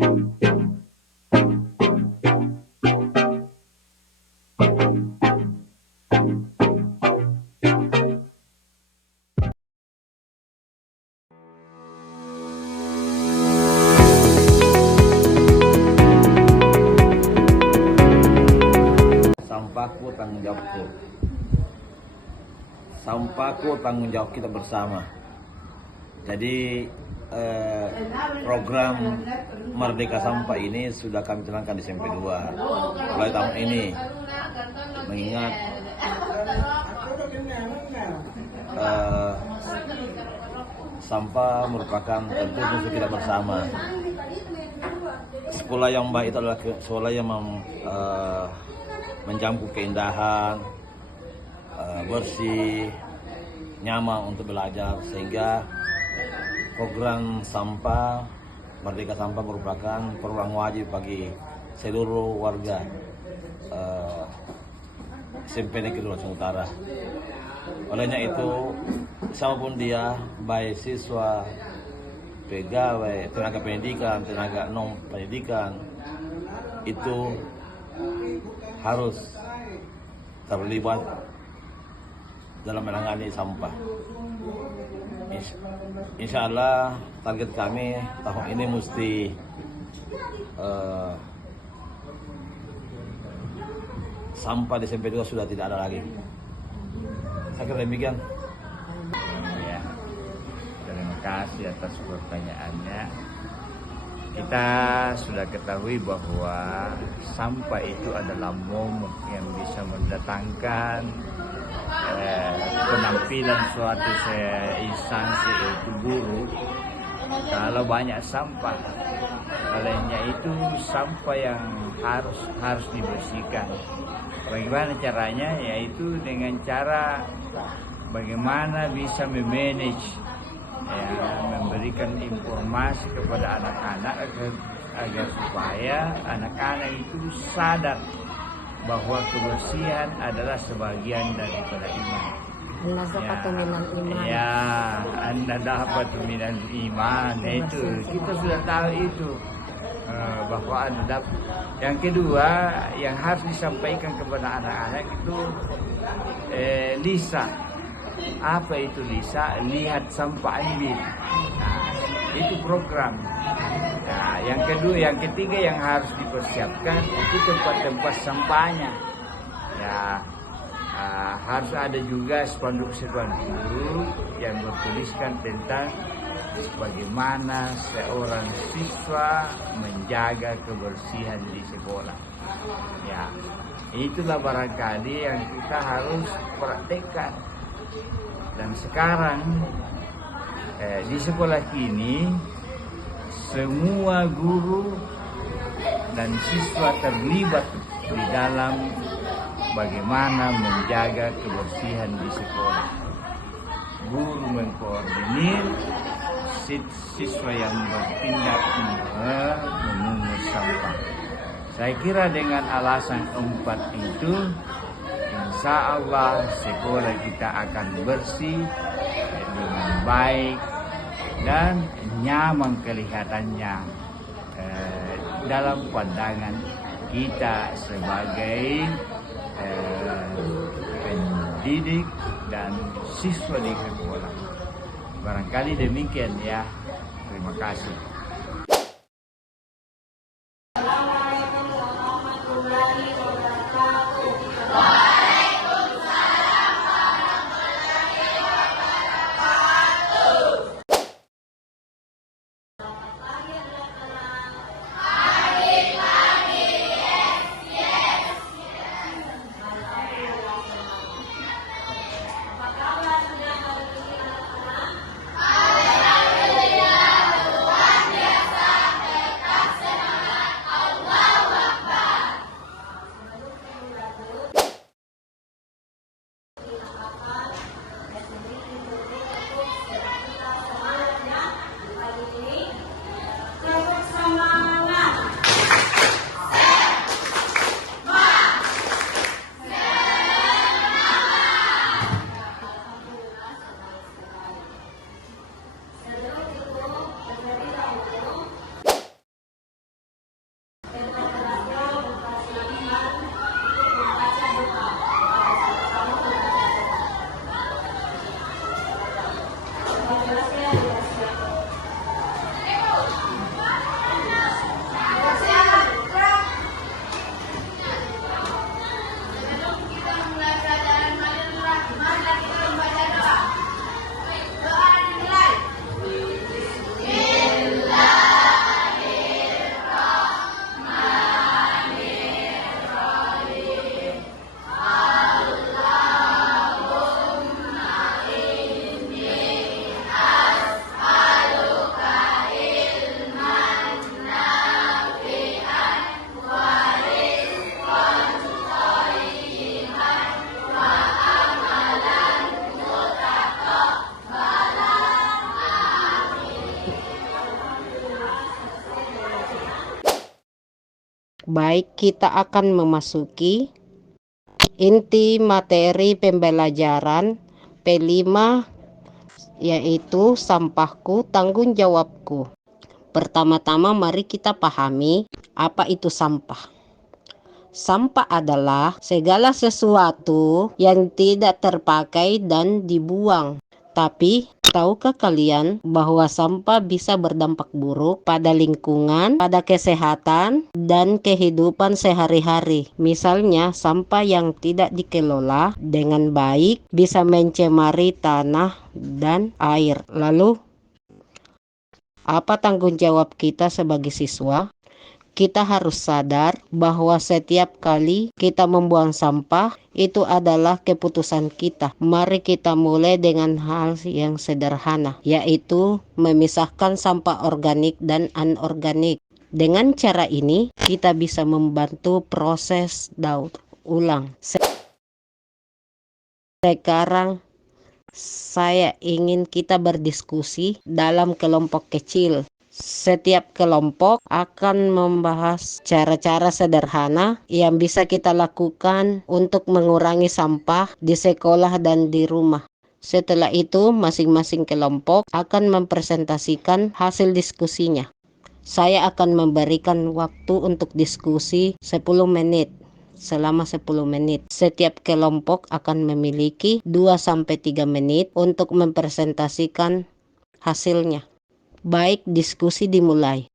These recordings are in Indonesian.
Sampahku tanggung jawabku. Sampahku tanggung jawab kita bersama. Jadi program Merdeka Sampah ini sudah kami canangkan di SMP 2 mulai tahun ini, mengingat sampah merupakan tentu musuh kita bersama. Sekolah yang baik itu adalah sekolah yang menjamu keindahan, bersih, nyaman untuk belajar, sehingga program sampah Merdeka Sampah merupakan program wajib bagi seluruh warga SMP Negeri Sulawesi Utara. Olehnya itu, siapapun dia, baik siswa, pegawai, tenaga pendidikan, tenaga non pendidikan, itu harus terlibat dalam menangani sampah. Insya Allah target kami tahun ini mesti sampah di SMP 2 sudah tidak ada lagi. Saya kira demikian. Ya, terima kasih atas pertanyaannya. Kita sudah ketahui bahwa sampah itu adalah momok yang bisa mendatangkan penampilan suatu instansi yaitu guru kalau banyak sampah. Olehnya itu sampah yang harus dibersihkan. Bagaimana caranya? Yaitu dengan cara bagaimana bisa memanage, memberikan informasi kepada anak-anak agar supaya anak-anak itu sadar bahwa kebersihan adalah sebagian daripada iman. Anda dapat minal iman. Ya, Anda dapat minal iman. Itu kita sudah tahu itu bahwa Anda dapat. Yang kedua yang harus disampaikan kepada anak-anak itu Lisa. Apa itu Lisa? Lihat sampah ambil. Nah, itu program. Nah, yang kedua, yang ketiga yang harus dipersiapkan itu tempat-tempat sampahnya. Ya, harus ada juga spanduk-spanduk yang bertuliskan tentang bagaimana seorang siswa menjaga kebersihan di sekolah. Ya, itulah barangkali yang kita harus praktekkan. Dan sekarang di sekolah kini semua guru dan siswa terlibat di dalam bagaimana menjaga kebersihan di sekolah. Guru mengkoordinir, siswa yang bertindak memungut sampah. Saya kira dengan alasan 4 itu, insya Allah sekolah kita akan bersih dengan baik dan nyaman kelihatannya dalam pandangan kita sebagai pendidik dan siswa di sekolah. Barangkali demikian ya. Terima kasih. Assalamualaikum warahmatullahi wabarakatuh. Baik, kita akan memasuki inti materi pembelajaran P5, yaitu sampahku, tanggung jawabku. Pertama-tama mari kita pahami apa itu sampah. Sampah adalah segala sesuatu yang tidak terpakai dan dibuang. Tapi, tahukah kalian bahwa sampah bisa berdampak buruk pada lingkungan, pada kesehatan, dan kehidupan sehari-hari? Misalnya, sampah yang tidak dikelola dengan baik bisa mencemari tanah dan air. Lalu, apa tanggung jawab kita sebagai siswa? Kita harus sadar bahwa setiap kali kita membuang sampah, itu adalah keputusan kita. Mari kita mulai dengan hal yang sederhana, yaitu memisahkan sampah organik dan anorganik. Dengan cara ini, kita bisa membantu proses daur ulang. Sekarang, saya ingin kita berdiskusi dalam kelompok kecil. Setiap kelompok akan membahas cara-cara sederhana yang bisa kita lakukan untuk mengurangi sampah di sekolah dan di rumah. Setelah itu, masing-masing kelompok akan mempresentasikan hasil diskusinya. Saya akan memberikan waktu untuk diskusi 10 menit. Selama 10 menit, setiap kelompok akan memiliki 2-3 menit untuk mempresentasikan hasilnya. Baik, diskusi dimulai.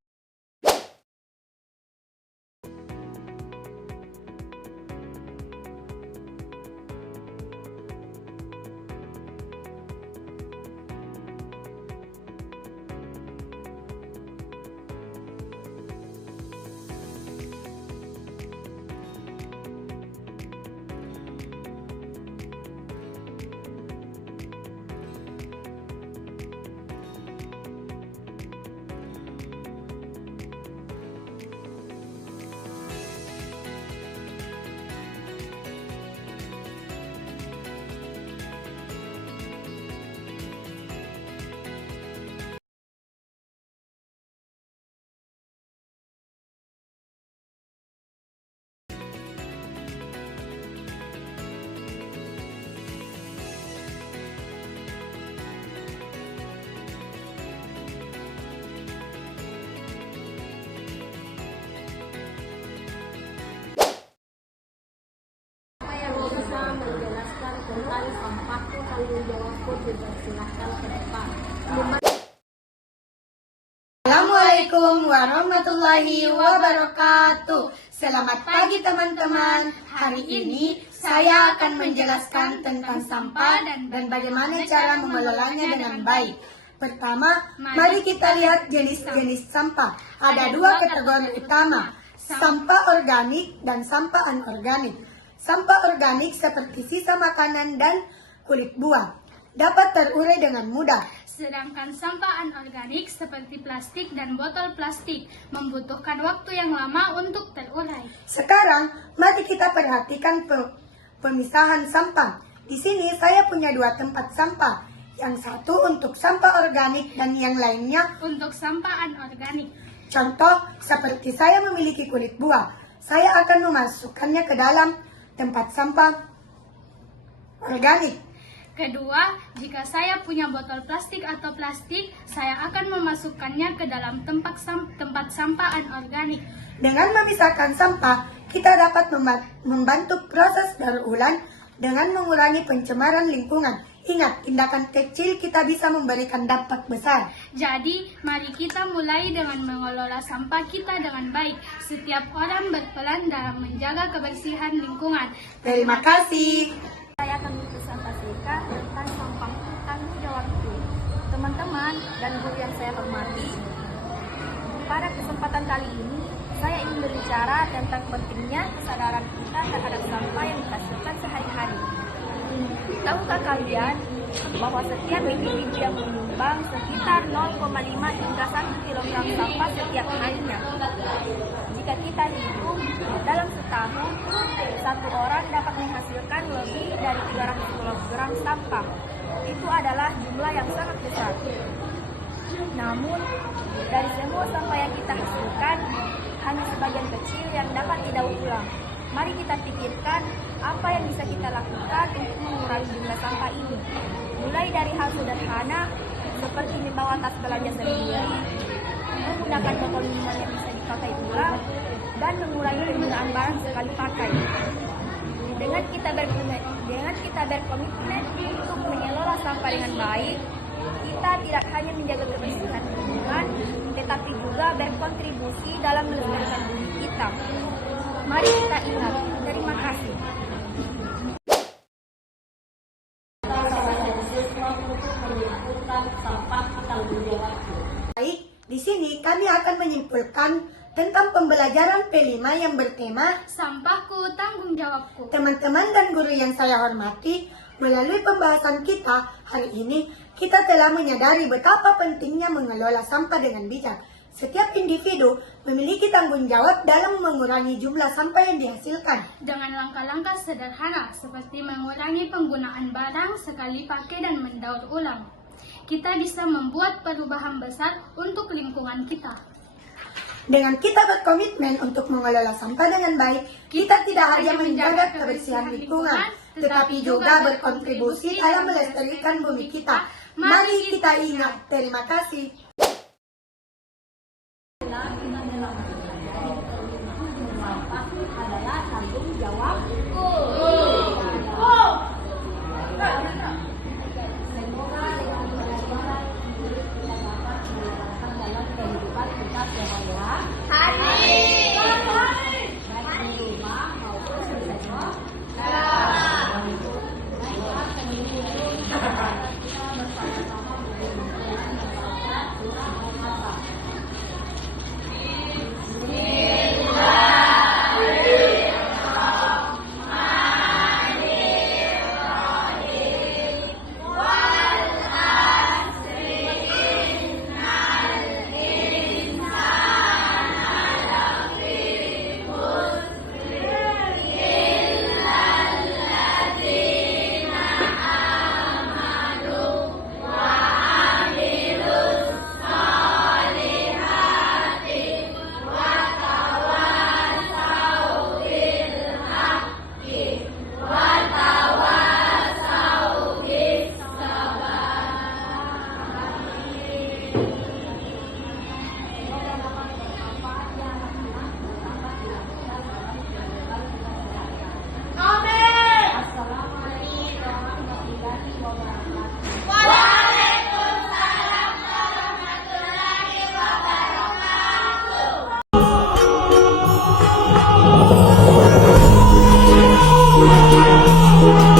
Menjelaskan tentang sampahku, tanggung jawabku, dipersilahkan ke depan. Assalamualaikum warahmatullahi wabarakatuh. Selamat pagi teman-teman. Hari ini saya akan menjelaskan tentang sampah dan bagaimana cara mengelolanya dengan baik. Pertama, mari kita lihat jenis-jenis sampah. Ada 2 kategori utama, sampah organik dan sampah anorganik. Sampah organik seperti sisa makanan dan kulit buah dapat terurai dengan mudah. Sedangkan sampah anorganik seperti plastik dan botol plastik membutuhkan waktu yang lama untuk terurai. Sekarang, mari kita perhatikan pemisahan sampah. Di sini saya punya 2 tempat sampah. Yang satu untuk sampah organik dan yang lainnya untuk sampah anorganik. Contoh, seperti saya memiliki kulit buah. Saya akan memasukkannya ke dalam tempat sampah organik. Kedua, jika saya punya botol plastik atau plastik, saya akan memasukkannya ke dalam tempat sampah anorganik. Dengan memisahkan sampah, kita dapat membantu proses daur ulang dengan mengurangi pencemaran lingkungan. Ingat, tindakan kecil kita bisa memberikan dampak besar. Jadi, mari kita mulai dengan mengelola sampah kita dengan baik. Setiap orang berperan dalam menjaga kebersihan lingkungan. Terima kasih. Saya akan mempresentasikan tentang sampahku, tanggung jawabku. Teman-teman dan guru yang saya hormati, pada kesempatan kali ini saya ingin berbicara tentang pentingnya kesadaran kita terhadap sampah yang dihasilkan sehari-hari. Tahukah kalian bahwa setiap individu yang menyumbang sekitar 0,5 hingga 1 kg sampah setiap harinya? Jika kita hitung dalam setahun, 1 orang dapat menghasilkan lebih dari 300 kg sampah. Itu adalah jumlah yang sangat besar. Namun, dari semua sampah yang kita hasilkan, hanya sebagian kecil yang dapat didaur ulang. Mari kita pikirkan apa yang bisa kita lakukan untuk mengurangi jumlah sampah ini. Mulai dari hal sederhana seperti membawa tas belanja sendiri, menggunakan botol minuman yang bisa dipakai ulang, dan mengurangi penggunaan barang sekali pakai. Dengan kita berkomitmen untuk mengelola sampah dengan baik, kita tidak hanya menjaga kebersihan lingkungan, tetapi juga berkontribusi dalam melestarikan bumi kita. Mari kita ingat. Terima kasih. Baik, di sini kami akan menyimpulkan tentang pembelajaran P5 yang bertema Sampahku tanggung jawabku. teman-teman dan guru yang saya hormati. Melalui pembahasan kita hari ini, kita telah menyadari betapa pentingnya mengelola sampah dengan bijak. Setiap individu memiliki tanggung jawab dalam mengurangi jumlah sampah yang dihasilkan. Dengan langkah-langkah sederhana seperti mengurangi penggunaan barang sekali pakai dan mendaur ulang, kita bisa membuat perubahan besar untuk lingkungan kita. Dengan kita berkomitmen untuk mengelola sampah dengan baik, kita tidak hanya menjaga kebersihan lingkungan, tetapi juga berkontribusi dalam melestarikan bumi kita. Mari kita ingat. Terima kasih. Thank you.